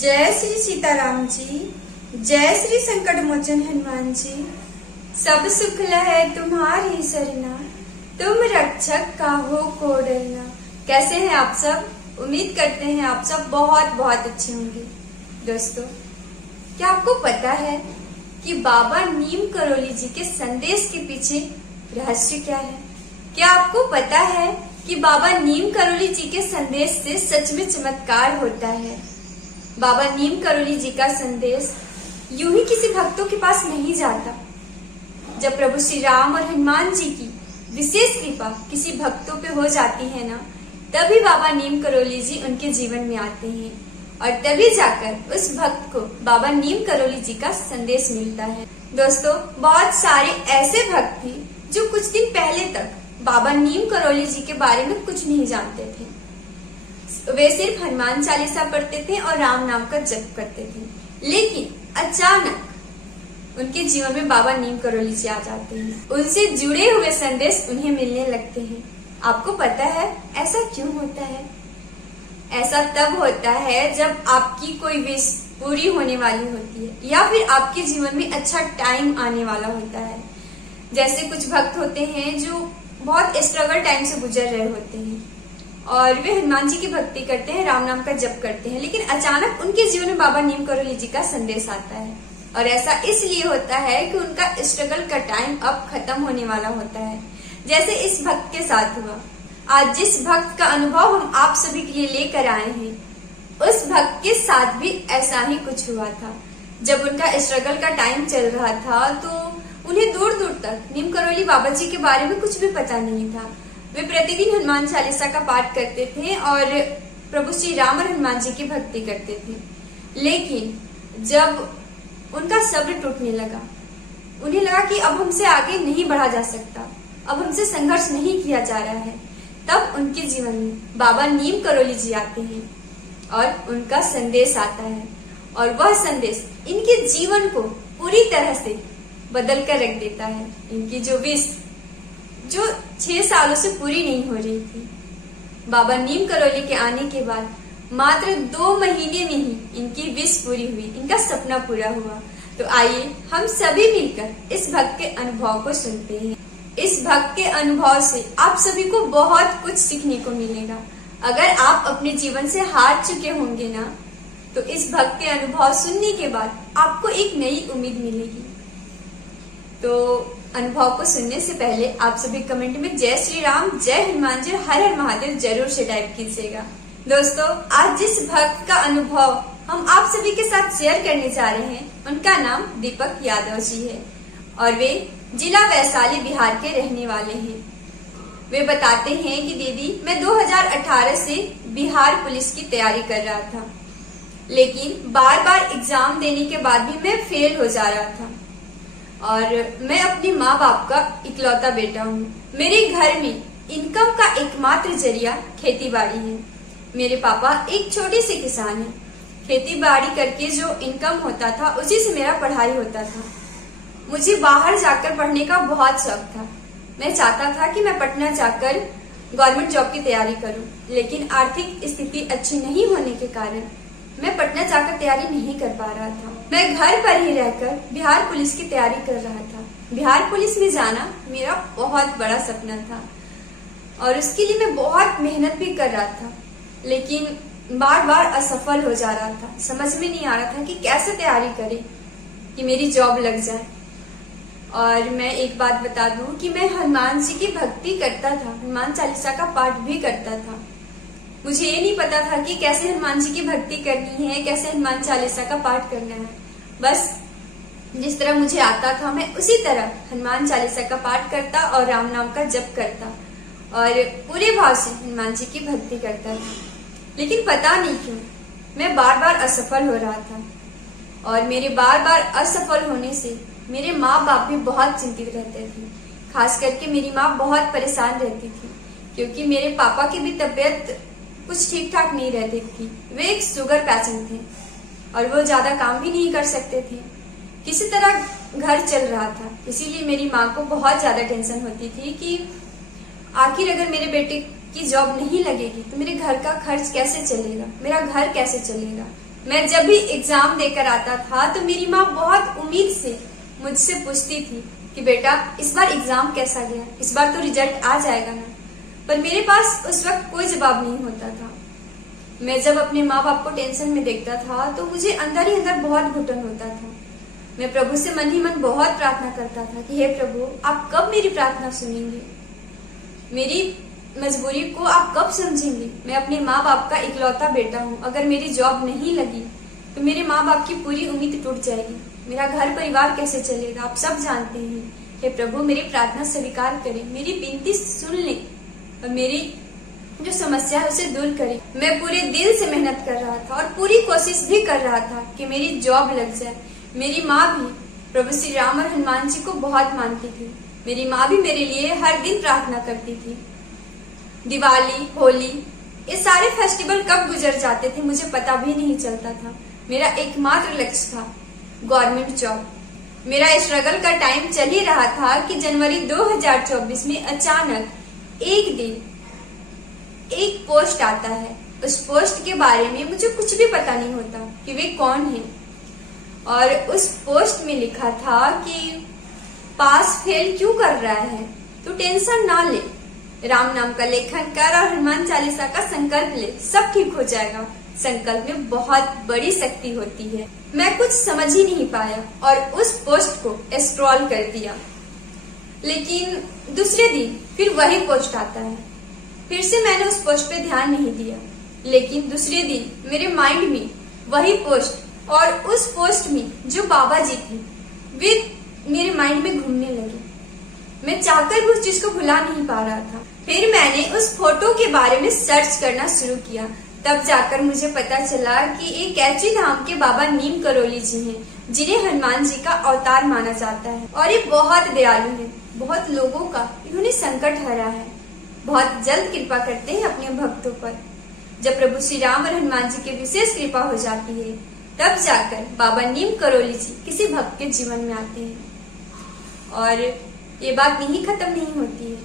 जय श्री सीताराम जी, जय श्री संकट मोचन हनुमान जी। सब सुख लहै तुम्हारी सरना, तुम रक्षक काहू को डरना। कैसे हैं आप सब? उम्मीद करते हैं आप सब बहुत बहुत अच्छे होंगे। दोस्तों, क्या आपको पता है कि बाबा नीम करौली जी के संदेश के पीछे रहस्य क्या है? क्या आपको पता है कि बाबा नीम करौली जी के संदेश से सच में चमत्कार होता है? बाबा नीम करौली जी का संदेश यूं ही किसी भक्तों के पास नहीं जाता। जब प्रभु श्री राम और हनुमान जी की विशेष कृपा किसी भक्तों पे हो जाती है ना, तभी बाबा नीम करौली जी उनके जीवन में आते हैं और तभी जाकर उस भक्त को बाबा नीम करौली जी का संदेश मिलता है। दोस्तों, बहुत सारे ऐसे भक्त थे जो कुछ दिन पहले तक बाबा नीम करौली जी के बारे में कुछ नहीं जानते थे। वे सिर्फ हनुमान चालीसा पढ़ते थे और राम नाम का जप करते थे। लेकिन अचानक उनके जीवन में बाबा नीम करौली जी आ जाते हैं। उनसे जुड़े हुए संदेश उन्हें मिलने लगते हैं। आपको पता है ऐसा क्यों होता है? ऐसा तब होता है जब आपकी कोई विश पूरी होने वाली होती है या फिर आपके जीवन में अच्छा टाइम आने वाला होता है। जैसे कुछ भक्त होते हैं जो बहुत स्ट्रगल टाइम से गुजर रहे होते हैं और वे हनुमान जी की भक्ति करते हैं, राम नाम का जप करते हैं, लेकिन अचानक उनके जीवन में बाबा नीम करौली जी का संदेश आता है। और ऐसा इसलिए होता है कि उनका स्ट्रगल का टाइम अब खत्म होने वाला होता है, जैसे इस भक्त के साथ हुआ। आज जिस भक्त का अनुभव हम आप सभी के लिए लेकर आए हैं, उस भक्त के साथ भी ऐसा ही कुछ हुआ था। जब उनका स्ट्रगल का टाइम चल रहा था तो उन्हें दूर दूर तक नीम करौली बाबा जी के बारे में कुछ भी पता नहीं था। वे प्रतिदिन हनुमान चालीसा का पाठ करते थे और प्रभु श्री राम और हनुमान जी की भक्ति करते थे। लेकिन जब उनका सब्र टूटने लगा, उन्हें लगा कि अब हमसे आगे नहीं बढ़ा जा सकता, अब हमसे संघर्ष नहीं किया जा रहा है, तब उनके जीवन में बाबा नीम करौली जी आते हैं और उनका संदेश आता है। और वह संदेश इनके जीवन को पूरी तरह से बदल कर रख देता है। इनकी जो विश जो 6 सालों से पूरी नहीं हो रही थी, बाबा नीम करौली के आने के बाद मात्र 2 महीने में ही इनकी विश पूरी हुई, इनका सपना पूरा हुआ। तो आइए हम सभी मिलकर इस भक्त के अनुभव को सुनते हैं। इस भक्त के अनुभव से आप सभी को बहुत कुछ सीखने को मिलेगा। अगर आप अपने जीवन से हार चुके होंगे ना, तो इस भक्त के अनुभव सुनने के बाद आपको एक नई उम्मीद मिलेगी। तो अनुभव को सुनने से पहले आप सभी कमेंट में जय श्री राम, जय हनुमान जी, हर हर महादेव जरूर से टाइप कीजिएगा। दोस्तों, आज जिस भक्त का अनुभव हम आप सभी के साथ शेयर करने जा रहे हैं, उनका नाम दीपक यादव जी है और वे जिला वैशाली बिहार के रहने वाले हैं। वे बताते हैं कि दीदी, मैं 2018 से बिहार पुलिस की तैयारी कर रहा था, लेकिन बार बार एग्जाम देने के बाद भी मैं फेल हो जा रहा था और मैं अपने माँ बाप का इकलौता बेटा हूँ। मेरे घर में इनकम का एकमात्र जरिया खेती बाड़ी है। मेरे पापा एक छोटे से किसान हैं। खेती बाड़ी करके जो इनकम होता था उसी से मेरा पढ़ाई होता था। मुझे बाहर जाकर पढ़ने का बहुत शौक था। मैं चाहता था कि मैं पटना जाकर गवर्नमेंट जॉब की तैयारी करूं, लेकिन आर्थिक स्थिति अच्छी नहीं होने के कारण मैं पटना जाकर तैयारी नहीं कर पा रहा था। मैं घर पर ही रहकर बिहार पुलिस की तैयारी कर रहा था। बिहार पुलिस में जाना मेरा बहुत बड़ा सपना था और उसके लिए मैं बहुत मेहनत भी कर रहा था, लेकिन बार बार असफल हो जा रहा था। समझ में नहीं आ रहा था कि कैसे तैयारी करें कि मेरी जॉब लग जाए। और मैं एक बात बता दूं कि मैं हनुमान जी की भक्ति करता था, हनुमान चालीसा का पाठ भी करता था। मुझे ये नहीं पता था कि कैसे हनुमान जी की भक्ति करनी है, कैसे हनुमान चालीसा का पाठ करना है। बस जिस तरह मुझे आता था मैं उसी तरह हनुमान चालीसा का पाठ करता और राम नाम का जप करता और पूरे भाव से हनुमान जी की भक्ति करता था। लेकिन पता नहीं क्यों मैं बार बार असफल हो रहा था और मेरे बार बार असफल होने से मेरे माँ बाप भी बहुत चिंतित रहते थे। खास करके मेरी माँ बहुत परेशान रहती थी क्योंकि मेरे पापा की भी तबीयत कुछ ठीक ठाक नहीं रहती थी। वे एक शुगर पेशेंट थे और वो ज्यादा काम भी नहीं कर सकते थे। किसी तरह घर चल रहा था, इसीलिए मेरी माँ को बहुत ज्यादा टेंशन होती थी कि आखिर अगर मेरे बेटे की जॉब नहीं लगेगी तो मेरे घर का खर्च कैसे चलेगा, मेरा घर कैसे चलेगा। मैं जब भी एग्जाम देकर आता था तो मेरी माँ बहुत उम्मीद से मुझसे पूछती थी कि बेटा इस बार एग्जाम कैसा गया, इस बार तो रिजल्ट आ जाएगा ना। पर मेरे पास उस वक्त कोई जवाब नहीं होता था। मैं जब अपने माँ बाप को टेंशन में देखता था तो मुझे अंदर ही अंदर बहुत घुटन होता था। मैं प्रभु से मन ही मन बहुत प्रार्थना करता था कि हे प्रभु, आप कब मेरी प्रार्थना सुनेंगे, मेरी मजबूरी को आप कब समझेंगे। मैं अपने माँ बाप का इकलौता बेटा हूँ, अगर मेरी जॉब नहीं लगी तो मेरे माँ बाप की पूरी उम्मीद टूट जाएगी, मेरा घर परिवार कैसे चलेगा, आप सब जानते हैं। हे प्रभु, मेरी प्रार्थना स्वीकार करें, मेरी विनती सुन लें और मेरी जो समस्या है उसे दूर करें। मैं पूरे दिल से मेहनत कर रहा था और पूरी कोशिश भी कर रहा था कि मेरी जॉब लग जाए। मेरी माँ भी प्रभु श्री राम और हनुमान जी को बहुत मानती थी। मेरी माँ भी मेरे लिए हर दिन प्रार्थना करती थी। दिवाली, होली, ये सारे फेस्टिवल कब गुजर जाते थे मुझे पता भी नहीं चलता था। मेरा एकमात्र लक्ष्य था गवर्नमेंट जॉब। मेरा स्ट्रगल का टाइम चल ही रहा था कि जनवरी 2024 में अचानक एक दिन एक पोस्ट आता है। उस पोस्ट के बारे में मुझे कुछ भी पता नहीं होता कि वे कौन है। और उस पोस्ट में लिखा था कि पास फेल क्यों कर रहा है, तू टेंशन ना ले, राम नाम का लेखन कर और हनुमान चालीसा का संकल्प ले, सब ठीक हो जाएगा। संकल्प में बहुत बड़ी शक्ति होती है। मैं कुछ समझ ही नहीं पाया और उस पोस्ट को स्क्रॉल कर दिया। लेकिन दूसरे दिन फिर वही पोस्ट आता है। फिर से मैंने उस पोस्ट पे ध्यान नहीं दिया। लेकिन दूसरे दिन मेरे माइंड में वही पोस्ट और उस पोस्ट में जो बाबा जी थी वे मेरे माइंड में घूमने लगे। मैं चाहकर भी उस चीज को भुला नहीं पा रहा था। फिर मैंने उस फोटो के बारे में सर्च करना शुरू किया। तब जाकर मुझे पता चला कि एक कैची धाम के बाबा नीम करोली जी हैं, जिन्हें हनुमान जी का अवतार माना जाता है और ये बहुत दयालु हैं। बहुत लोगों का इन्होंने संकट हरा है, बहुत जल्द कृपा करते हैं अपने भक्तों पर। जब प्रभु श्री राम और हनुमान जी की विशेष कृपा हो जाती है तब जाकर बाबा नीम करोली जी किसी भक्त के जीवन में आते हैं। और ये बात यहीं खत्म नहीं होती है।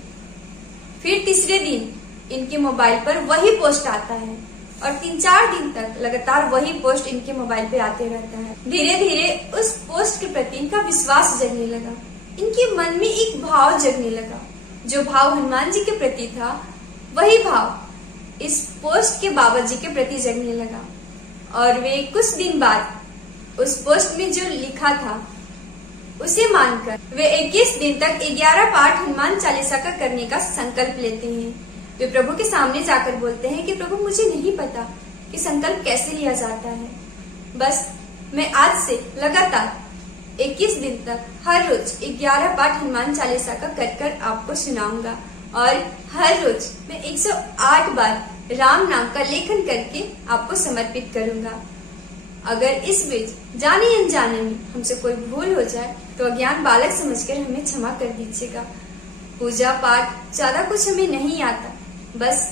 फिर तीसरे दिन इनके मोबाइल पर वही पोस्ट आता है और 3-4 दिन तक लगातार वही पोस्ट इनके मोबाइल पे आते रहता है। धीरे धीरे उस पोस्ट के प्रति इनका विश्वास जगने लगा। इनके मन में एक भाव जगने लगा। जो भाव हनुमान जी के प्रति था वही भाव इस पोस्ट के बाबा जी के प्रति जगने लगा। और वे कुछ दिन बाद उस पोस्ट में जो लिखा था उसे मानकर वे 21 दिन तक 11 पाठ हनुमान चालीसा का करने का संकल्प लेते हैं। वे प्रभु के सामने जाकर बोलते हैं कि प्रभु, मुझे नहीं पता कि संकल्प कैसे लिया जाता है, बस मैं आज से लगातार 21 दिन तक हर रोज 11 पाठ हनुमान चालीसा का कर आपको सुनाऊंगा और हर रोज मैं 108 बार राम नाम का लेखन करके आपको समर्पित करूंगा। अगर इस बीच जाने अनजाने में हमसे कोई भूल हो जाए तो अज्ञान बालक समझकर हमें क्षमा कर दीजिएगा। पूजा पाठ ज्यादा कुछ हमें नहीं आता, बस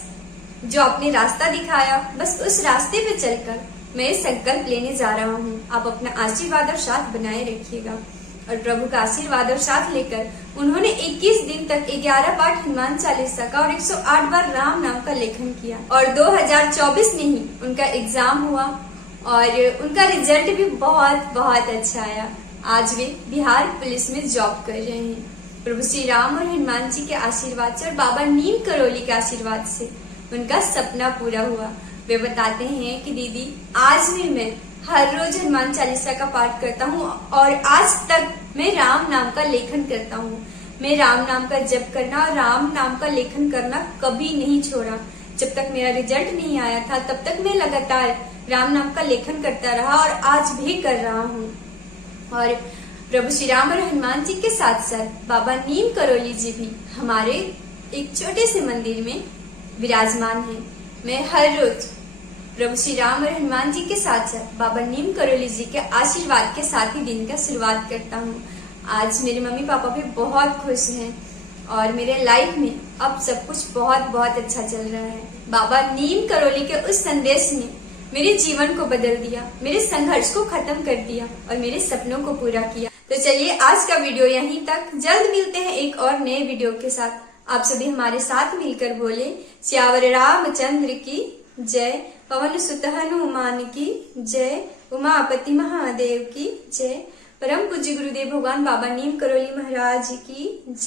जो आपने रास्ता दिखाया बस उस रास्ते पे चलकर मैं संकल्प लेने जा रहा हूँ। आप अपना आशीर्वाद और साथ बनाए रखिएगा। और प्रभु का आशीर्वाद और साथ लेकर उन्होंने 21 दिन तक 11 पाठ हनुमान चालीसा का और 108 बार राम नाम का लेखन किया। और 2024 में ही उनका एग्जाम हुआ और उनका रिजल्ट भी बहुत बहुत अच्छा आया। आज वे बिहार पुलिस में जॉब कर रहे हैं। प्रभु श्री राम और हनुमान जी के आशीर्वाद से और बाबा नीम करोली के आशीर्वाद से उनका सपना पूरा हुआ। वे बताते हैं कि दीदी, आज भी मैं हर रोज हनुमान चालीसा का पाठ करता हूँ और आज तक मैं राम नाम का लेखन करता हूँ। मैं राम नाम का जप करना और राम नाम का लेखन करना कभी नहीं छोड़ा। जब तक मेरा रिजल्ट नहीं आया था तब तक मैं लगातार राम नाम का लेखन करता रहा और आज भी कर रहा हूँ। और प्रभु श्री राम और हनुमान जी के साथ साथ बाबा नीम करोली जी भी हमारे एक छोटे से मंदिर में विराजमान है। मैं हर रोज प्रभु श्री राम और हनुमान जी के साथ साथ बाबा नीम करोली जी के आशीर्वाद के साथ ही दिन का शुरुआत करता हूँ। आज मेरे मम्मी पापा भी बहुत खुश हैं और मेरे लाइफ में अब सब कुछ बहुत बहुत अच्छा चल रहा है। बाबा नीम करोली के उस संदेश ने मेरे जीवन को बदल दिया, मेरे संघर्ष को खत्म कर दिया और मेरे सपनों को पूरा किया। तो चलिए आज का वीडियो यहीं तक। जल्द मिलते हैं एक और नए वीडियो के साथ। आप सभी हमारे साथ मिलकर बोले, सियावर रामचंद्र की जय। पवन सुत हनुमान की जय, उमापति महादेव की जय। परम पूज्य गुरुदेव भगवान बाबा नीम करोली महाराज की जय।